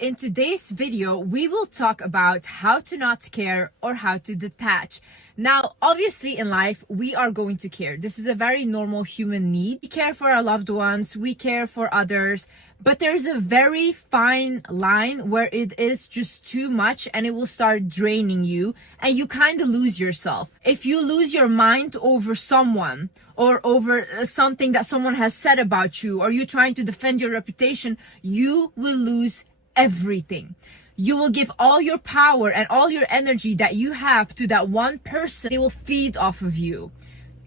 In today's video, we will talk about how to not care or how to detach. Now, obviously in life, we are going to care. This is a very normal human need. We care for our loved ones, we care for others, but there's a very fine line where it is just too much and it will start draining you and you kind of lose yourself. If you lose your mind over someone or over something that someone has said about you, or you trying to defend your reputation, you will lose everything. You will give all your power and all your energy that you have to that one person. They will feed off of you.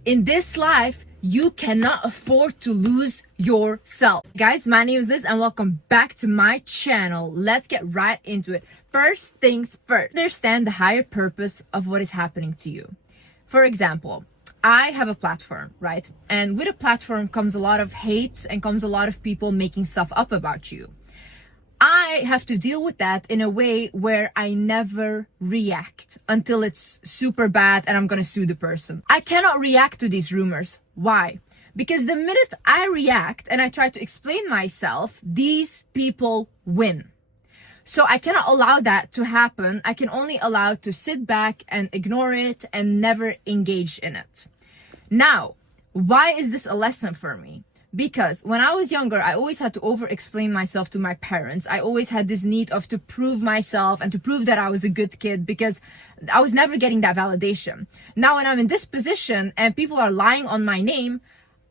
In this life, you cannot afford to lose yourself. Guys, my name is Liz and welcome back to my channel. Let's get right into it. First things first, understand the higher purpose of what is happening to you. For example, I have a platform, right? And with a platform comes a lot of hate and comes a lot of people making stuff up about you. I have to deal with that in a way where I never react until it's super bad and I'm gonna sue the person. I cannot react to these rumors. Why? Because the minute I react and I try to explain myself, these people win. So I cannot allow that to happen. I can only allow to sit back and ignore it and never engage in it. Now, why is this a lesson for me? Because when I was younger, I always had to over-explain myself to my parents. I always had this need of to prove myself and to prove that I was a good kid because I was never getting that validation. Now, when I'm in this position and people are lying on my name,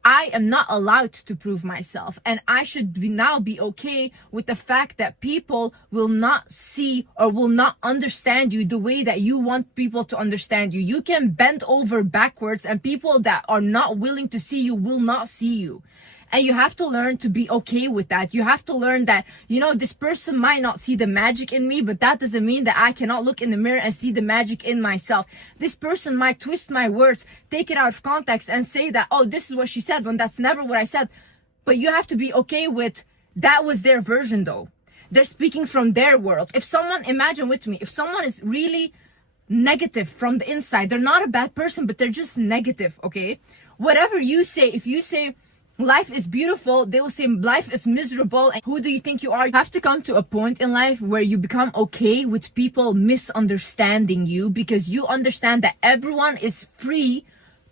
I am not allowed to prove myself, and I should now be okay with the fact that people will not see or will not understand you the way that you want people to understand you. You can bend over backwards and people that are not willing to see you will not see you. And you have to learn to be okay with that. You have to learn that, this person might not see the magic in me, but that doesn't mean that I cannot look in the mirror and see the magic in myself. This person might twist my words, take it out of context and say that, oh, this is what she said when that's never what I said. But you have to be okay with that was their version though. They're speaking from their world. If someone, imagine with me, if someone is really negative from the inside, they're not a bad person, but they're just negative, okay? Whatever you say, if you say, life is beautiful, they will say life is miserable and who do you think you are? You have to come to a point in life where you become okay with people misunderstanding you, because you understand that everyone is free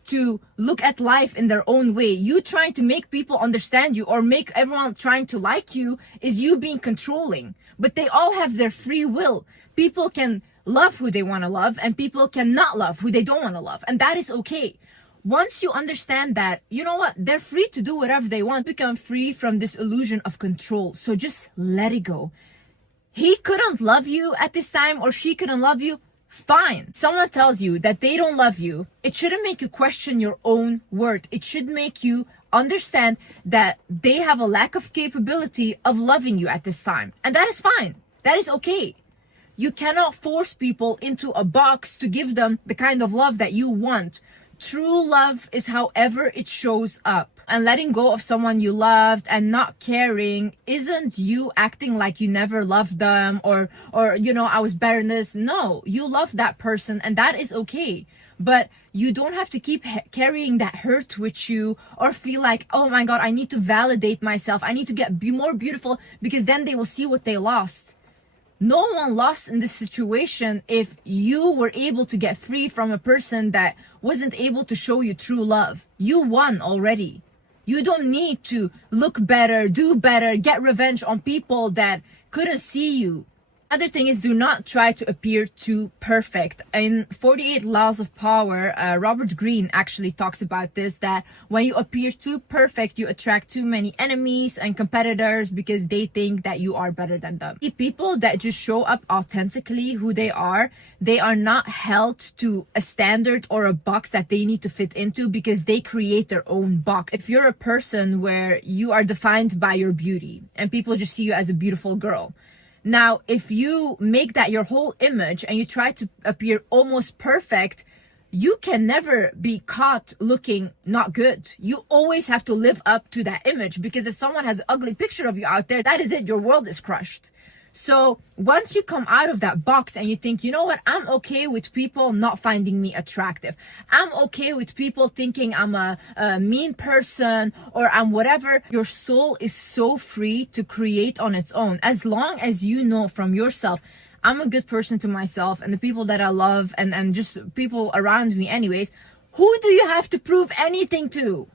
to look at life in their own way. You trying to make people understand you or make everyone trying to like you is you being controlling, but they all have their free will. People can love who they want to love and people cannot love who they don't want to love, and that is okay. Once you understand that, you know what, they're free to do whatever they want, become free from this illusion of control. So just let it go. He couldn't love you at this time or she couldn't love you, fine. Someone tells you that they don't love you, it shouldn't make you question your own worth. It should make you understand that they have a lack of capability of loving you at this time. And that is fine. That is okay. You cannot force people into a box to give them the kind of love that you want. True love is however it shows up. And letting go of someone you loved and not caring isn't you acting like you never loved them or I was better than this. No, you love that person and that is okay. But you don't have to keep carrying that hurt with you or feel like, oh my God, I need to validate myself. I need to be more beautiful because then they will see what they lost. No one lost in this situation if you were able to get free from a person that wasn't able to show you true love. You won already. You don't need to look better, do better, get revenge on people that couldn't see you. Other thing is, do not try to appear too perfect. In 48 Laws of Power, Robert Greene actually talks about this, that when you appear too perfect, you attract too many enemies and competitors because they think that you are better than them. The people that just show up authentically who they are not held to a standard or a box that they need to fit into because they create their own box. If you're a person where you are defined by your beauty and people just see you as a beautiful girl, now, if you make that your whole image and you try to appear almost perfect, you can never be caught looking not good. You always have to live up to that image, because if someone has an ugly picture of you out there, that is it. Your world is crushed. So once you come out of that box and you think, you know what, I'm okay with people not finding me attractive. I'm okay with people thinking I'm a mean person or I'm whatever. Your soul is so free to create on its own. As long as you know from yourself, I'm a good person to myself and the people that I love and just people around me anyways. Who do you have to prove anything to?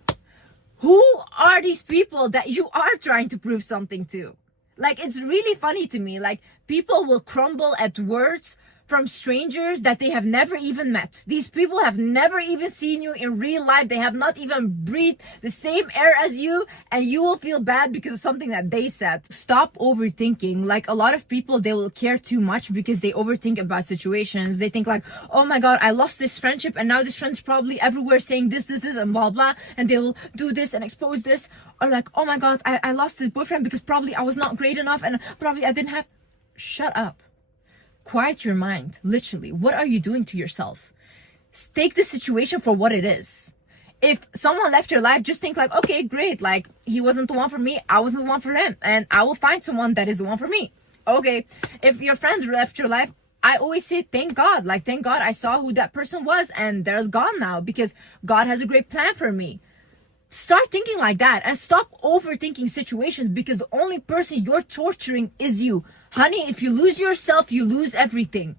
Who are these people that you are trying to prove something to? Like, it's really funny to me. Like, people will crumble at words from strangers that they have never even met. These people have never even seen you in real life. They have not even breathed the same air as you, and you will feel bad because of something that they said. Stop overthinking. Like, a lot of people, they will care too much because they overthink about situations. They think like, oh my god, I lost this friendship and now this friend's probably everywhere saying this and blah blah, and they will do this and expose this. Or like, oh my god, I lost this boyfriend because probably I was not great enough and probably I didn't have... Shut up. Quiet your mind. Literally, what are you doing to yourself? Take the situation for what it is. If someone left your life, just think like, okay, great, like he wasn't the one for me, I wasn't the one for him, and I will find someone that is the one for me. Okay, if your friends left your life, I always say thank God. Like, thank God I saw who that person was and they're gone now because God has a great plan for me. Start thinking like that and stop overthinking situations because the only person you're torturing is you. Honey, if you lose yourself, you lose everything.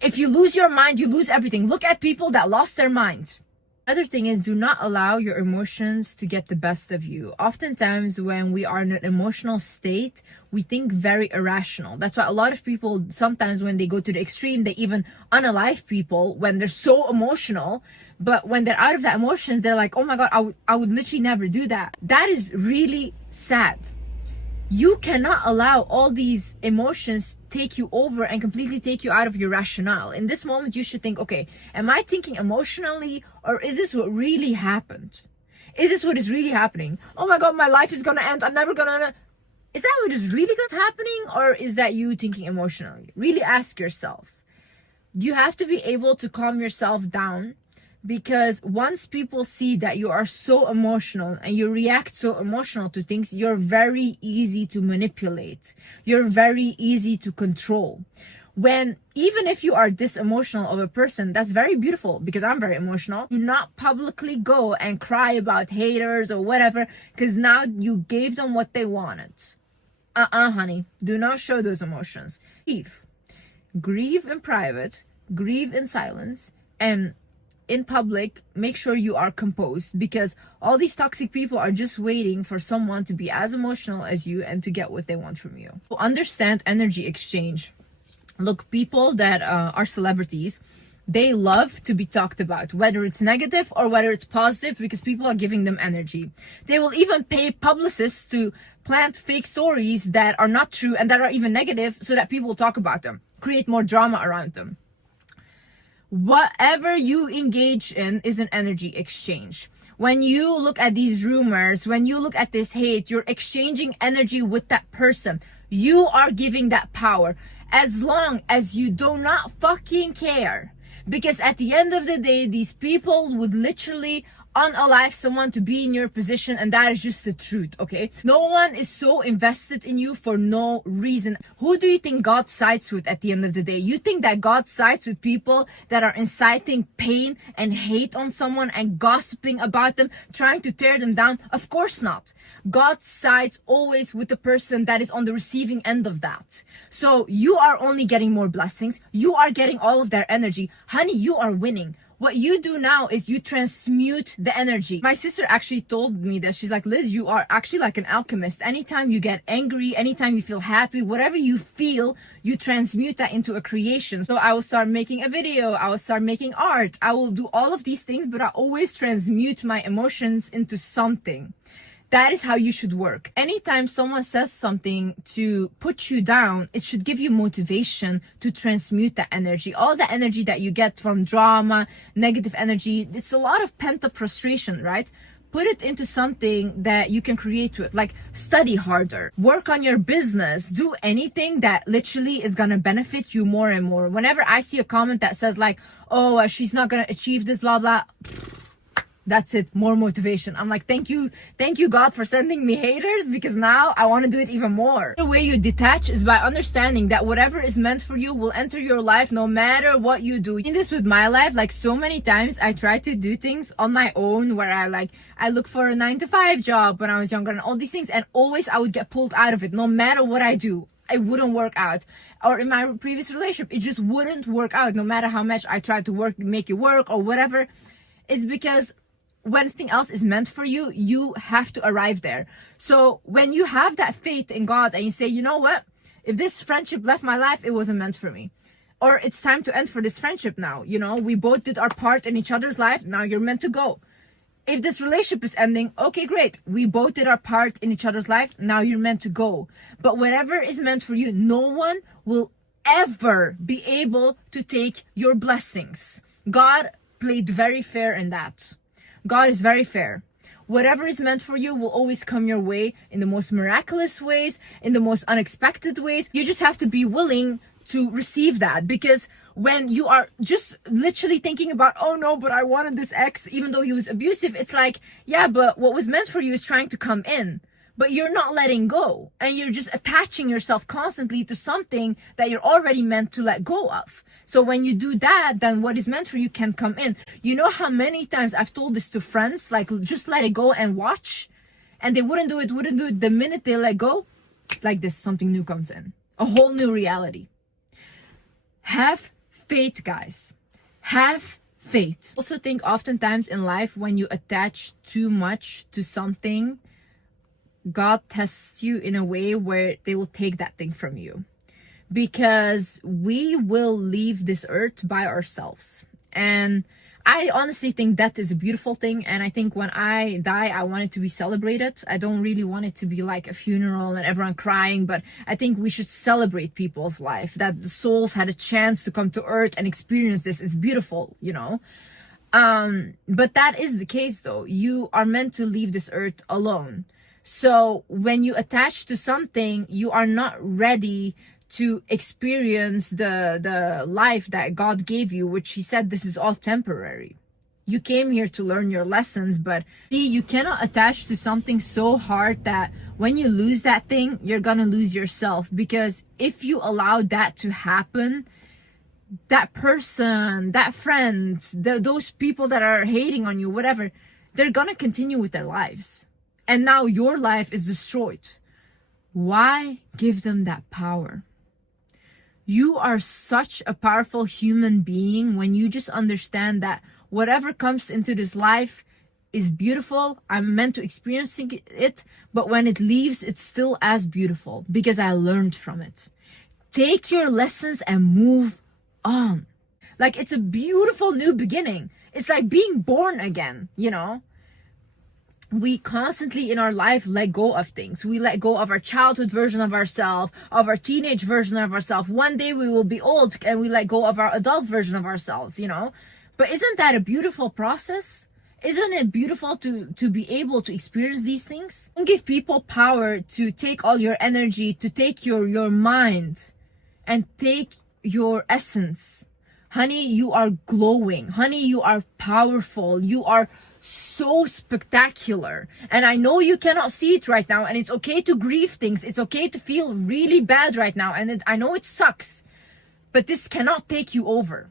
If you lose your mind, you lose everything. Look at people that lost their mind. Other thing is, do not allow your emotions to get the best of you. Oftentimes when we are in an emotional state, we think very irrational. That's why a lot of people, sometimes when they go to the extreme, they even unalive people when they're so emotional. But when they're out of that emotions, they're like, oh my god, I would literally never do that. That is really sad. You cannot allow all these emotions take you over and completely take you out of your rationale. In this moment, you should think, okay, am I thinking emotionally, or is this what really happened? Is this what is really happening? Oh my god, my life is gonna end. I'm never gonna... Is that what is really happening, or is that you thinking emotionally? Really ask yourself. You have to be able to calm yourself down, because once people see that you are so emotional and you react so emotional to things, you're very easy to manipulate. You're very easy to control. When, even if you are this emotional of a person, that's very beautiful, because I'm very emotional. Do not publicly go and cry about haters or whatever, because now you gave them what they wanted. Honey, do not show those emotions. Grieve in private, grieve in silence, and in public, make sure you are composed, because all these toxic people are just waiting for someone to be as emotional as you and to get what they want from you. So understand energy exchange. Look, people that are celebrities, they love to be talked about, whether it's negative or whether it's positive, because people are giving them energy. They will even pay publicists to plant fake stories that are not true and that are even negative so that people will talk about them, create more drama around them. Whatever you engage in is an energy exchange. When you look at these rumors, when you look at this hate, you're exchanging energy with that person. You are giving that power, as long as you do not fucking care. Because at the end of the day, these people would literally unalive someone to be in your position, and that is just the truth, okay? No one is so invested in you for no reason. Who do you think God sides with at the end of the day? You think that God sides with people that are inciting pain and hate on someone and gossiping about them, trying to tear them down? Of course not. God sides always with the person that is on the receiving end of that. So you are only getting more blessings. You are getting all of their energy. Honey, you are winning. What you do now is you transmute the energy. My sister actually told me that. She's like, Liz, you are actually like an alchemist. Anytime you get angry, anytime you feel happy, whatever you feel, you transmute that into a creation. So I will start making a video. I will start making art. I will do all of these things, but I always transmute my emotions into something. That is how you should work. Anytime someone says something to put you down, it should give you motivation to transmute that energy. All the energy that you get from drama, negative energy, it's a lot of pent-up frustration, right? Put it into something that you can create with, like study harder, work on your business, do anything that literally is gonna benefit you more and more. Whenever I see a comment that says like, oh, she's not gonna achieve this, blah, blah, That's it, more motivation. I'm like, thank you God for sending me haters, because now I want to do it even more. The way you detach is by understanding that whatever is meant for you will enter your life no matter what you do. In this with my life, like so many times I try to do things on my own, where I look for a 9-to-5 job when I was younger and all these things, and always I would get pulled out of it. No matter what I do, it wouldn't work out. Or in my previous relationship, it just wouldn't work out no matter how much I tried to make it work or whatever. It's because when something else is meant for you, you have to arrive there. So when you have that faith in God and you say, you know what, if this friendship left my life, it wasn't meant for me, or it's time to end for this friendship now, you know, we both did our part in each other's life, now you're meant to go. If this relationship is ending, okay, great, we both did our part in each other's life, now you're meant to go. But whatever is meant for you, no one will ever be able to take your blessings. God played very fair in that. God is very fair. Whatever is meant for you will always come your way in the most miraculous ways, in the most unexpected ways. You just have to be willing to receive that, because when you are just literally thinking about, oh no, but I wanted this ex even though he was abusive, it's like, yeah, but what was meant for you is trying to come in, but you're not letting go, and you're just attaching yourself constantly to something that you're already meant to let go of. So when you do that, then what is meant for you can come in. You know how many times I've told this to friends, like, just let it go and watch, and they wouldn't do it. The minute they let go, like this, something new comes in, a whole new reality. Have faith, guys. Have faith. I also think oftentimes in life, when you attach too much to something, God tests you in a way where they will take that thing from you. Because we will leave this earth by ourselves. And I honestly think that is a beautiful thing. And I think when I die, I want it to be celebrated. I don't really want it to be like a funeral and everyone crying, but I think we should celebrate people's life, that the souls had a chance to come to earth and experience this. It's beautiful, you know. But that is the case though. You are meant to leave this earth alone. So when you attach to something, you are not ready to experience the life that God gave you, which he said this is all temporary. You came here to learn your lessons, but see, you cannot attach to something so hard that when you lose that thing, you're gonna lose yourself. Because if you allow that to happen, that person, that friend, those people that are hating on you, whatever, they're gonna continue with their lives. And now your life is destroyed. Why give them that power? You are such a powerful human being when you just understand that whatever comes into this life is beautiful. I'm meant to experience it, but when it leaves, it's still as beautiful because I learned from it. Take your lessons and move on. Like, it's a beautiful new beginning. It's like being born again, you know? We constantly in our life let go of things. We let go of our childhood version of ourselves, of our teenage version of ourselves. One day we will be old and we let go of our adult version of ourselves, you know? But isn't that a beautiful process? Isn't it beautiful to be able to experience these things? Don't give people power to take all your energy, to take your mind and take your essence. Honey, you are glowing. Honey, you are powerful. You are so spectacular. And I know you cannot see it right now, and it's okay to grieve things. It's okay to feel really bad right now, and I know it sucks, but this cannot take you over.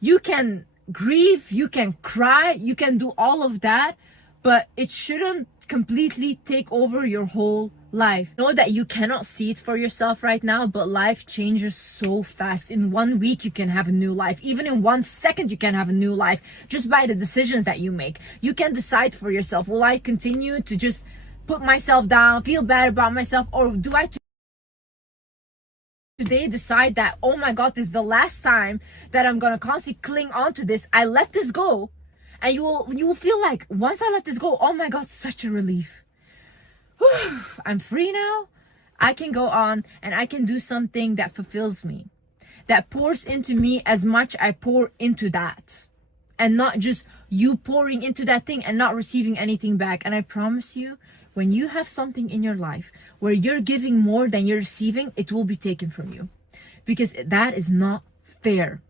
You can grieve, you can cry, you can do all of that, but it shouldn't completely take over your whole life. Know that you cannot see it for yourself right now, but life changes so fast. In 1 week, you can have a new life. Even in 1 second, you can have a new life just by the decisions that you make. You can decide for yourself, will I continue to just put myself down, feel bad about myself, or do I today decide that, oh my God, this is the last time that I'm gonna constantly cling on to this. I let this go, and you will feel like once I let this go, oh my God, such a relief. I'm free now. I can go on and I can do something that fulfills me, that pours into me as much I pour into that, and not just you pouring into that thing and not receiving anything back. And I promise you, when you have something in your life where you're giving more than you're receiving, it will be taken from you, because that is not fair.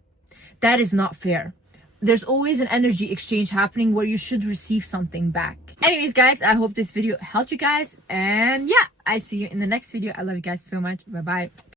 That is not fair. there's always an energy exchange happening where you should receive something back. Anyways, guys, I hope this video helped you guys. And yeah, I see you in the next video. I love you guys so much. Bye-bye.